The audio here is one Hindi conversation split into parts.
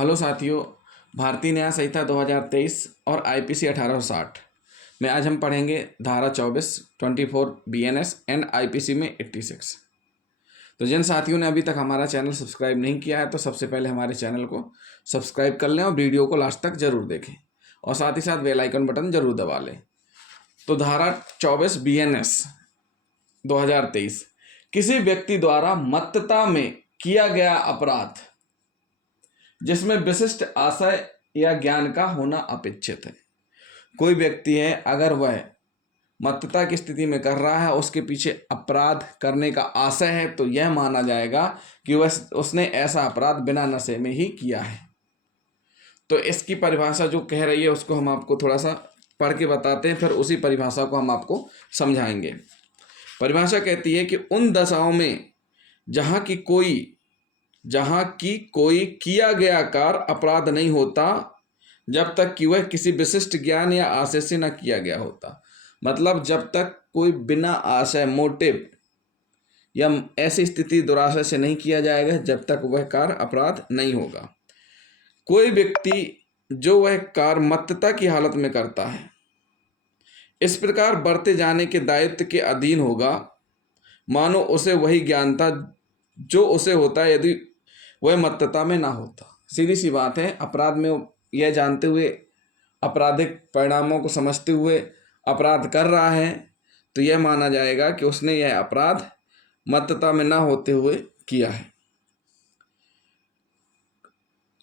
हेलो साथियों, भारतीय न्याय संहिता 2023 और आईपीसी 1860 में आज हम पढ़ेंगे धारा 24 बीएनएस एंड आईपीसी में 86। तो जिन साथियों ने अभी तक हमारा चैनल सब्सक्राइब नहीं किया है तो सबसे पहले हमारे चैनल को सब्सक्राइब कर लें और वीडियो को लास्ट तक जरूर देखें और साथ ही साथ बेल आइकन बटन जरूर दबा लें। तो धारा 24 बीएनएस 2023 किसी व्यक्ति द्वारा मत्तता में किया गया अपराध जिसमें विशिष्ट आशय या ज्ञान का होना अपेक्षित है। कोई व्यक्ति है, अगर वह मत्तता की स्थिति में कर रहा है, उसके पीछे अपराध करने का आशय है, तो यह माना जाएगा कि उसने ऐसा अपराध बिना नशे में ही किया है। तो इसकी परिभाषा जो कह रही है उसको हम आपको थोड़ा सा पढ़ के बताते हैं, फिर उसी परिभाषा को हम आपको समझाएंगे। परिभाषा कहती है कि उन दशाओं में जहाँ की कोई किया गया कार्य अपराध नहीं होता जब तक कि वह किसी विशिष्ट ज्ञान या आशय से न किया गया होता। मतलब जब तक कोई बिना आशय मोटिव या ऐसी स्थिति दुराशय से नहीं किया जाएगा, जब तक वह कार्य अपराध नहीं होगा। कोई व्यक्ति जो वह कार्य मत्तता की हालत में करता है, इस प्रकार बरते जाने के दायित्व के अधीन होगा मानो उसे वही ज्ञान था जो उसे होता है यदि वह मत्तता में ना होता। सीधी सी बात है, अपराध में यह जानते हुए, आपराधिक परिणामों को समझते हुए अपराध कर रहा है, तो यह माना जाएगा कि उसने यह अपराध मत्तता में ना होते हुए किया है।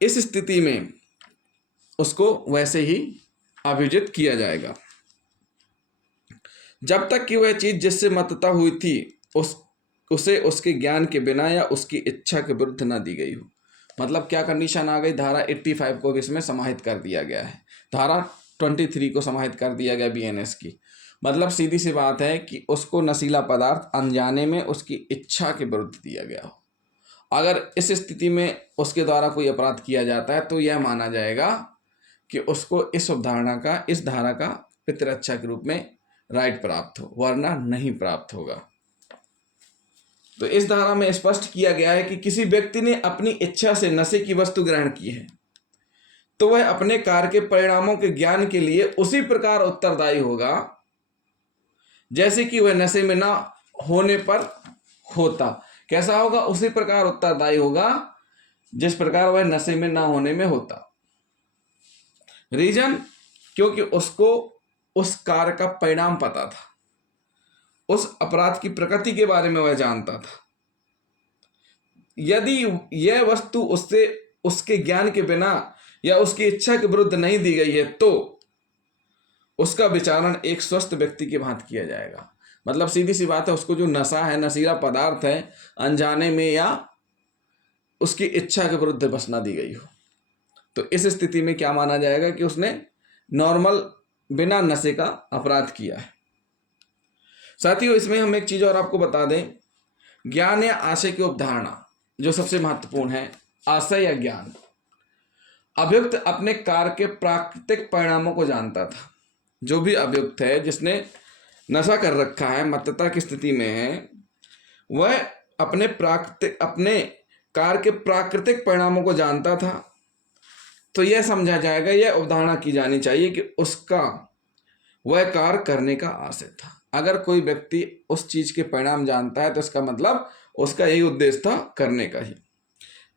इस स्थिति में उसको वैसे ही अभियोजित किया जाएगा जब तक कि वह चीज जिससे मत्तता हुई थी उसे उसके ज्ञान के बिना या उसकी इच्छा के विरुद्ध ना दी गई हो। मतलब क्या कंडीशन आ गई, धारा 85 को भी इसमें समाहित कर दिया गया है, धारा 23 को समाहित कर दिया गया बीएनएस की। मतलब सीधी सी बात है कि उसको नशीला पदार्थ अनजाने में उसकी इच्छा के विरुद्ध दिया गया हो। अगर इस स्थिति में उसके द्वारा कोई अपराध किया जाता है तो यह माना जाएगा कि उसको इस अवधारणा का, इस धारा का पितृरक्षा के रूप में राइट प्राप्त हो, वरना नहीं प्राप्त होगा। तो इस धारा में स्पष्ट किया गया है कि किसी व्यक्ति ने अपनी इच्छा से नशे की वस्तु ग्रहण की है तो वह अपने कार्य के परिणामों के ज्ञान के लिए उसी प्रकार उत्तरदायी होगा जैसे कि वह नशे में ना होने पर होता। कैसा होगा? उसी प्रकार उत्तरदायी होगा जिस प्रकार वह नशे में ना होने में होता। रीजन, क्योंकि उसको उस कार्य का परिणाम पता था, उस अपराध की प्रकृति के बारे में वह जानता था। यदि यह वस्तु उससे उसके ज्ञान के बिना या उसकी इच्छा के विरुद्ध नहीं दी गई है तो उसका विचारण एक स्वस्थ व्यक्ति के भांति किया जाएगा। मतलब सीधी सी बात है, उसको जो नशा है, नशीला पदार्थ है, अनजाने में या उसकी इच्छा के विरुद्ध बस ना दी गई हो, तो इस स्थिति में क्या माना जाएगा कि उसने नॉर्मल बिना नशे का अपराध किया है। साथियों, इसमें हम एक चीज और आपको बता दें, ज्ञान या आशय की अवधारणा जो सबसे महत्वपूर्ण है, आशय या ज्ञान। अभियुक्त अपने कार्य के प्राकृतिक परिणामों को जानता था। जो भी अभियुक्त है, जिसने नशा कर रखा है, मत्तता की स्थिति में है, वह अपने कार्य के प्राकृतिक परिणामों को जानता था। तो यह समझा जाएगा, यह अवधारणा की जानी चाहिए कि उसका वह कार्य करने का आशय था। अगर कोई व्यक्ति उस चीज के परिणाम जानता है तो इसका मतलब उसका यही उद्देश्य था, करने का ही।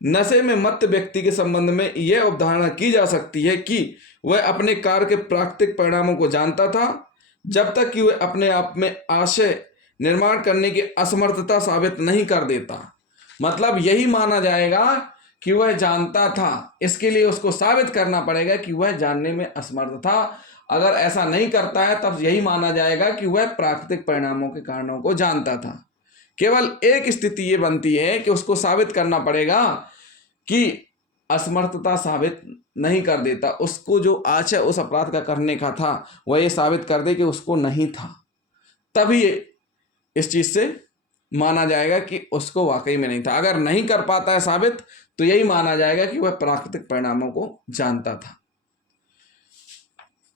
नशे में मत्त व्यक्ति के संबंध में यह अवधारणा की जा सकती है कि वह अपने कार्य के प्राकृतिक परिणामों को जानता था जब तक कि वह अपने आप में आशय निर्माण करने की असमर्थता साबित नहीं कर देता। मतलब यही माना जाएगा कि वह जानता था, इसके लिए उसको साबित करना पड़ेगा कि वह जानने में असमर्थ था। अगर ऐसा नहीं करता है तब यही माना जाएगा कि वह प्राकृतिक परिणामों के कारणों को जानता था। केवल एक स्थिति ये बनती है कि उसको साबित करना पड़ेगा कि असमर्थता साबित नहीं कर देता, उसको जो आशय उस अपराध का करने का था वह ये साबित कर दे कि उसको नहीं था, तभी इस चीज से माना जाएगा कि उसको वाकई में नहीं था। अगर नहीं कर पाता है साबित तो यही माना जाएगा कि वह प्राकृतिक परिणामों को जानता था।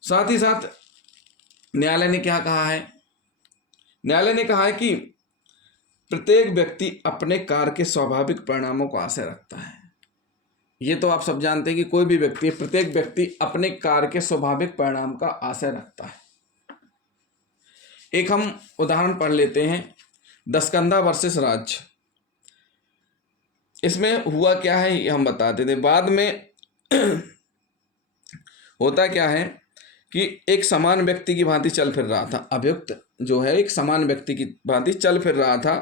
साथ ही साथ न्यायालय ने क्या कहा है? न्यायालय ने कहा है कि प्रत्येक व्यक्ति अपने कार्य के स्वाभाविक परिणामों को आशय रखता है। ये तो आप सब जानते हैं कि कोई भी व्यक्ति, प्रत्येक व्यक्ति अपने कार्य के स्वाभाविक परिणाम का आशय रखता है। एक हम उदाहरण पढ़ लेते हैं, दसकंधा वर्सेस राज्य। इसमें हुआ क्या है ये हम बताते थे। बाद में होता क्या है कि एक समान व्यक्ति की भांति चल फिर रहा था। अभियुक्त जो है एक समान व्यक्ति की भांति चल फिर रहा था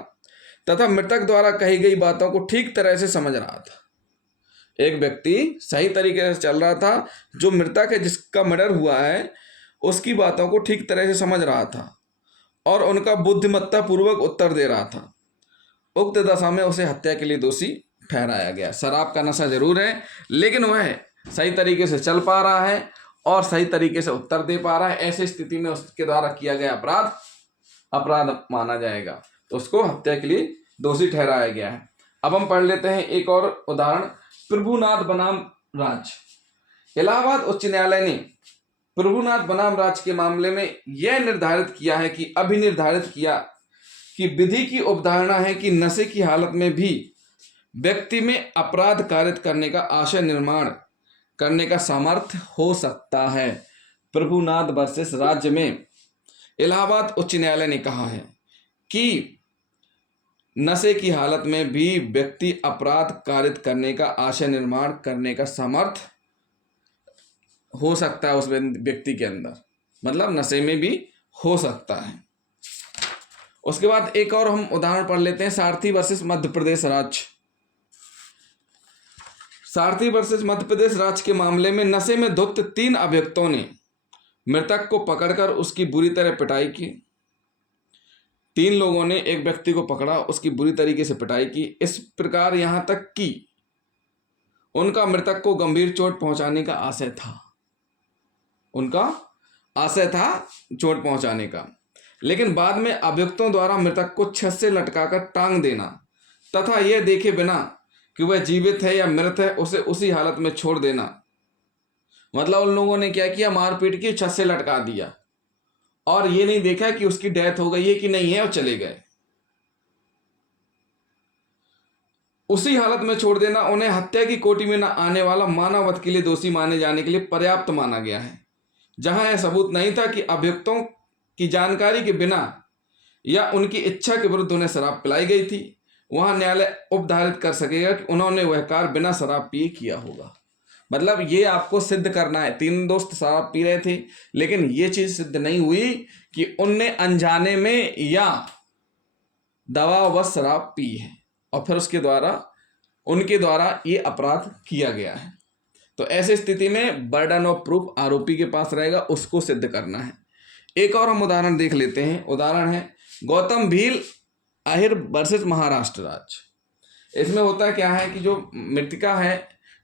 तथा मृतक द्वारा कही गई बातों को ठीक तरह से समझ रहा था। एक व्यक्ति सही तरीके से चल रहा था, जो मृतक है जिसका मर्डर हुआ है उसकी बातों को ठीक तरह से समझ रहा था और उनका बुद्धिमत्ता पूर्वक उत्तर दे रहा था। उक्त दशा में उसे हत्या के लिए दोषी ठहराया गया। शराब का नशा जरूर है, लेकिन वह सही तरीके से चल पा रहा है और सही तरीके से उत्तर दे पा रहा है। ऐसी स्थिति में उसके द्वारा किया गया अपराध माना जाएगा, तो उसको हत्या के लिए दोषी ठहराया गया है। अब हम पढ़ लेते हैं एक और उदाहरण, प्रभुनाथ बनाम राज। इलाहाबाद उच्च न्यायालय ने प्रभुनाथ बनाम राज के मामले में यह निर्धारित किया कि विधि की अवधारणा है कि नशे की हालत में भी व्यक्ति में अपराध कारित करने का आशय निर्माण करने का सामर्थ्य हो सकता है। प्रभुनाथ वर्सेस राज्य में इलाहाबाद उच्च न्यायालय ने कहा है कि नशे की हालत में भी व्यक्ति अपराध कारित करने का आशय निर्माण करने का सामर्थ्य हो सकता है उस व्यक्ति के अंदर, मतलब नशे में भी हो सकता है। उसके बाद एक और हम उदाहरण पढ़ लेते हैं, सारथी वर्सेस मध्य प्रदेश राज्य। सारथी वर्सेस मध्य प्रदेश राज्य के मामले में नशे में धुत 3 अभियुक्तों ने मृतक को पकड़कर उसकी बुरी तरह पिटाई की। 3 लोगों ने एक व्यक्ति को पकड़ा, उसकी बुरी तरीके से पिटाई की, इस प्रकार यहां तक कि उनका मृतक को गंभीर चोट पहुंचाने का आशय था। उनका आशय था चोट पहुंचाने का, लेकिन बाद में अभियुक्तों द्वारा मृतक को छत से लटकाकर टांग देना तथा यह देखे बिना कि वह जीवित है या मृत है उसे उसी हालत में छोड़ देना। मतलब उन लोगों ने क्या किया, मारपीट की, छत से लटका दिया और ये नहीं देखा कि उसकी डेथ हो गई है कि नहीं है और चले गए। उसी हालत में छोड़ देना उन्हें हत्या की कोटि में न आने वाला मानव वध के लिए दोषी माने जाने के लिए पर्याप्त माना गया है। जहां यह सबूत नहीं था कि अभियुक्तों की जानकारी के बिना या उनकी इच्छा के विरुद्ध उन्हें शराब पिलाई गई थी, वहां न्यायालय उपधारित कर सकेगा कि उन्होंने वह कार्य बिना शराब पिए किया होगा। मतलब ये आपको सिद्ध करना है। 3 दोस्त शराब पी रहे थे, लेकिन ये चीज सिद्ध नहीं हुई कि उनने अनजाने में या दवावश शराब पी है और फिर उनके द्वारा ये अपराध किया गया है। तो ऐसी स्थिति में बर्डन ऑफ प्रूफ आरोपी के पास रहेगा, उसको सिद्ध करना है। एक और हम उदाहरण देख लेते हैं। उदाहरण है गौतम भील आहिर वर्सेस महाराष्ट्र राज्य। इसमें होता क्या है कि जो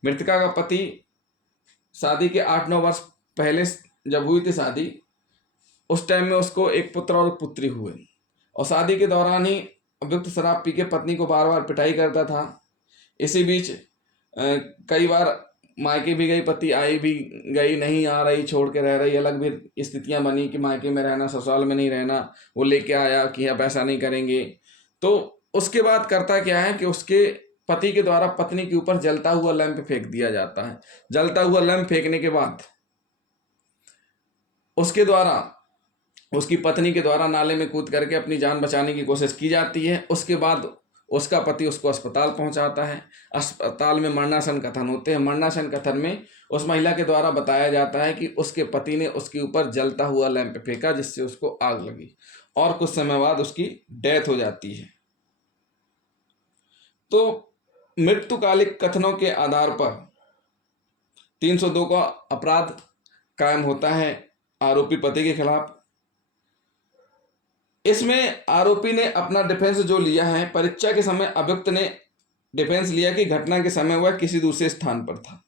मृतका का पति शादी के 8-9 वर्ष पहले जब हुई थी शादी, उस टाइम में उसको एक पुत्र और एक पुत्री हुए और शादी के दौरान ही अभियुक्त शराब पी के पत्नी को बार बार पिटाई करता था। इसी बीच कई बार मायके भी गई, पति आई भी गई, नहीं आ रही, छोड़ के रह रही, अलग भी स्थितियां बनी कि मायके में रहना, ससुराल में नहीं रहना। वो लेके आया कि अब ऐसा नहीं करेंगे। तो उसके बाद करता क्या है कि उसके पति के द्वारा पत्नी के ऊपर जलता हुआ लैंप फेंक दिया जाता है। जलता हुआ लैंप फेंकने के बाद उसकी पत्नी के द्वारा नाले में कूद करके अपनी जान बचाने की कोशिश की जाती है। उसके बाद उसका पति उसको अस्पताल पहुंचाता है। अस्पताल में मरणासन कथन होते हैं। मरणासन कथन में उस महिला के द्वारा बताया जाता है कि उसके पति ने उसके ऊपर जलता हुआ लैंप फेंका जिससे उसको आग लगी और कुछ समय बाद उसकी डेथ हो जाती है। तो मृत्युकालिक कथनों के आधार पर 302 का अपराध कायम होता है आरोपी पति के खिलाफ। इसमें आरोपी ने अपना डिफेंस जो लिया है, परीक्षा के समय अभियुक्त ने डिफेंस लिया कि घटना के समय वह किसी दूसरे स्थान पर था।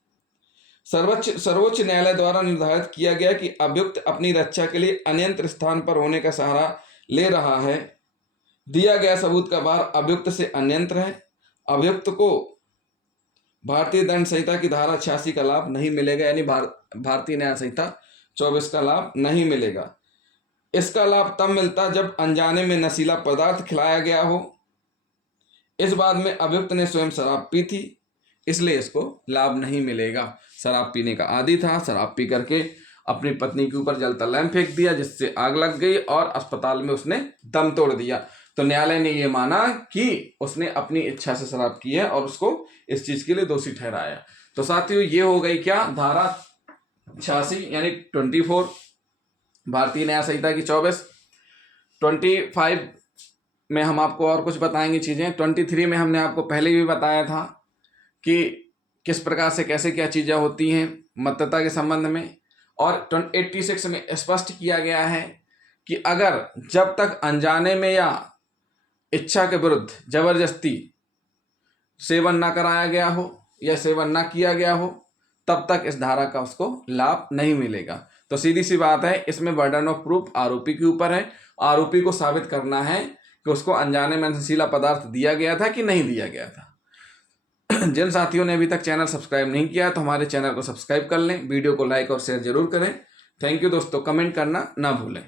सर्वोच्च न्यायालय द्वारा निर्धारित किया गया कि अभियुक्त अपनी रक्षा के लिए अन्यत्र स्थान पर होने का सहारा ले रहा है। दिया गया सबूत का भार अभियुक्त से अन्यत्र है। अभियुक्त को भारतीय दंड संहिता की धारा 86 का लाभ नहीं मिलेगा, यानी भारतीय न्याय संहिता 24 का लाभ नहीं मिलेगा। इसका लाभ तब मिलता जब अनजाने में नशीला पदार्थ खिलाया गया हो। इस बात में अभियुक्त ने स्वयं शराब पी थी। इसलिए इसको लाभ नहीं मिलेगा। शराब पीने का आदी था, शराब पी करके अपनी पत्नी के ऊपर जलता लैंप फेंक दिया जिससे आग लग गई और अस्पताल में उसने दम तोड़ दिया। तो न्यायालय ने ये माना कि उसने अपनी इच्छा से शराब की है और उसको इस चीज के लिए दोषी ठहराया। तो साथियों ये हो गई क्या, धारा 86 यानी 24 भारतीय न्याय संहिता की 24। 25 में हम आपको और कुछ बताएंगे चीजें। 23 में हमने आपको पहले भी बताया था कि किस प्रकार से कैसे क्या चीजें होती हैं मतदाता के संबंध में। और 86 में स्पष्ट किया गया है कि अगर जब तक अनजाने में या इच्छा के विरुद्ध जबरदस्ती सेवन ना कराया गया हो या सेवन ना किया गया हो तब तक इस धारा का उसको लाभ नहीं मिलेगा। तो सीधी सी बात है, इसमें बर्डन ऑफ प्रूफ आरोपी के ऊपर है। आरोपी को साबित करना है कि उसको अनजाने में नशीला पदार्थ दिया गया था कि नहीं दिया गया था। जिन साथियों ने अभी तक चैनल सब्सक्राइब नहीं किया तो हमारे चैनल को सब्सक्राइब कर लें, वीडियो को लाइक और शेयर जरूर करें। थैंक यू दोस्तों, कमेंट करना ना भूलें।